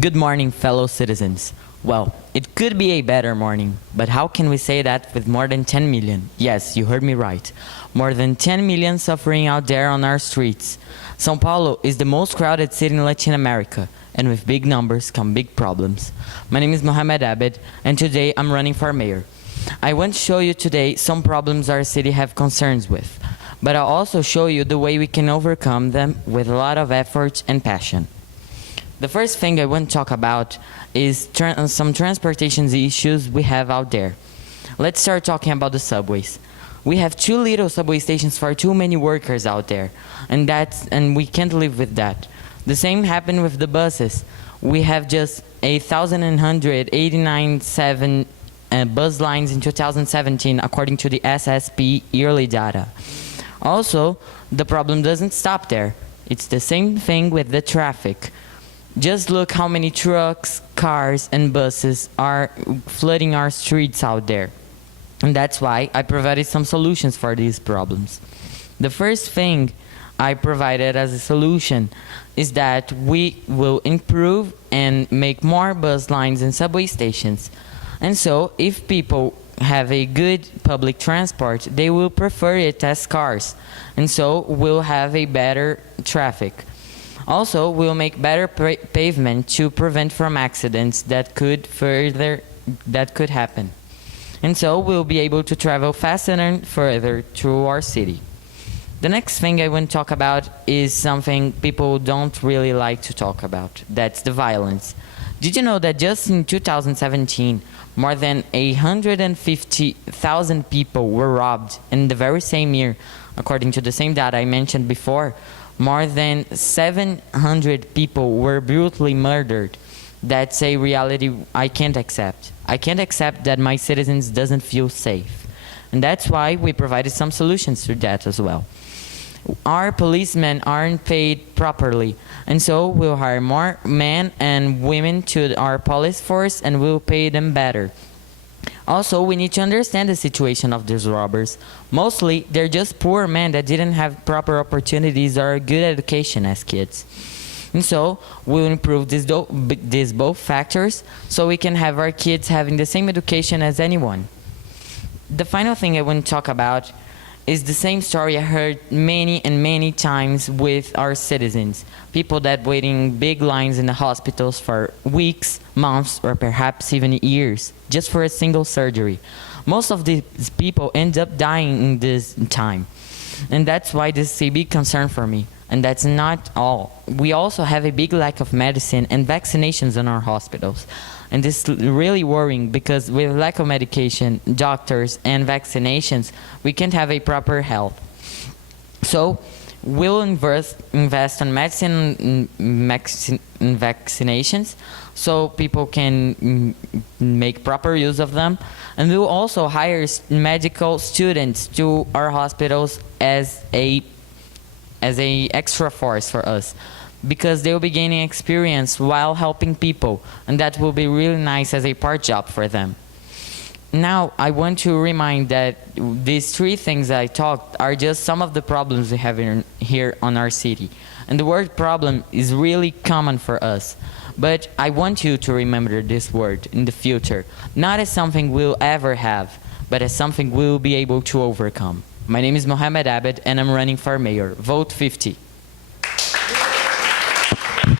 Good morning, fellow citizens. Well, it could be a better morning, but how can we say that with more than 10 million? Yes, you heard me right. More than 10 million suffering out there on our streets. São Paulo is the most crowded city in Latin America, and with big numbers come big problems. My name is Mohamad Abed, and today I'm running for mayor. I want to show you today some problems our city have concerns with, but I'll also show you the way we can overcome them with a lot of effort and passion. The first thing I want to talk about is some transportation issues we have out there. Let's start talking about the subways. We have too little subway stations for too many workers out there, and we can't live with that. The same happened with the buses. We have just 1,189 bus lines in 2017 according to the SSP yearly data. Also, the problem doesn't stop there. It's the same thing with the traffic. Just look how many trucks, cars, and buses are flooding our streets out there. And that's why I provided some solutions for these problems. The first thing I provided as a solution is that we will improve and make more bus lines and subway stations. And so, if people have a good public transport, they will prefer it as cars. And so, we'll have a better traffic. Also, we'll make better pavement to prevent from accidents that could happen. And so we'll be able to travel faster and further through our city. The next thing I want to talk about is something people don't really like to talk about. That's the violence. Did you know that just in 2017, more than 150,000 people were robbed in the very same year, according to the same data I mentioned before? More than 700 people were brutally murdered. That's a reality I can't accept. I can't accept that my citizens doesn't feel safe. And that's why we provided some solutions to that as well. Our policemen aren't paid properly, and so we'll hire more men and women to our police force and we'll pay them better. Also, we need to understand the situation of these robbers. Mostly, they're just poor men that didn't have proper opportunities or a good education as kids. And so, we'll improve these both factors so we can have our kids having the same education as anyone. The final thing I want to talk about is the same story I heard many and many times with our citizens. People that waiting big lines in the hospitals for weeks, months, or perhaps even years, just for a single surgery. Most of these people end up dying in this time. And that's why this is a big concern for me. And that's not all. We also have a big lack of medicine and vaccinations in our hospitals. And this is really worrying because with lack of medication, doctors, and vaccinations, we can't have a proper health. So we'll invest on medicine and vaccinations so people can make proper use of them. And we'll also hire medical students to our hospitals as a extra force for us, because they will be gaining experience while helping people, and that will be really nice as a part job for them. Now, I want to remind that these three things I talked are just some of the problems we have here on our city. And the word problem is really common for us. But I want you to remember this word in the future, not as something we'll ever have, but as something we'll be able to overcome. My name is Mohamad Abed, and I'm running for mayor. Vote 50.